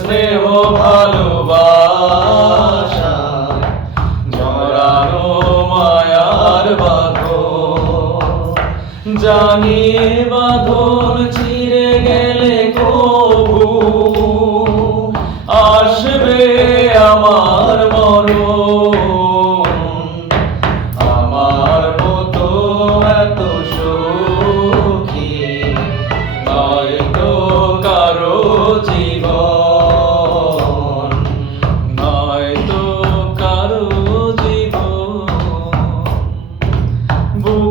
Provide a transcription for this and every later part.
স্নেহ ভালোবাসা জড়ানো মায়ার বাঁধন। জানি বাঁধন ছিঁড়ে গেলে কবু আসবে আমার মরণ।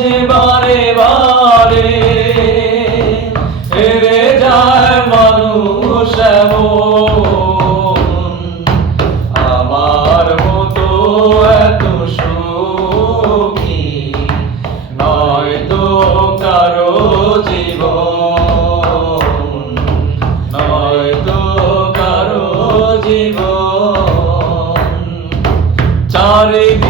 কাছে বারে বারে। হেরে যায় মানুষ আমার মতো এত সুখী নয় তো কারও জীবন। নয় তো কারও জীবন। চারিদিকে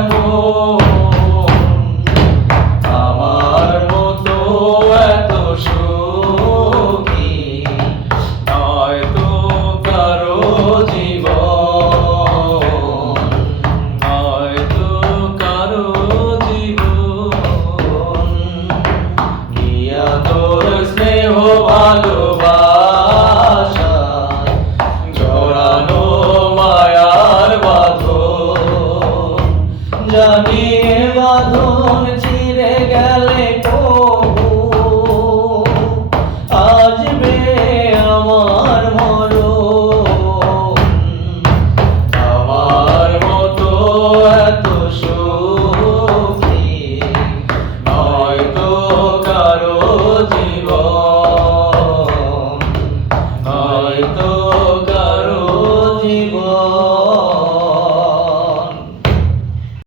Lord. জানিয়ে বাঁধন ছিঁড়ে গেলে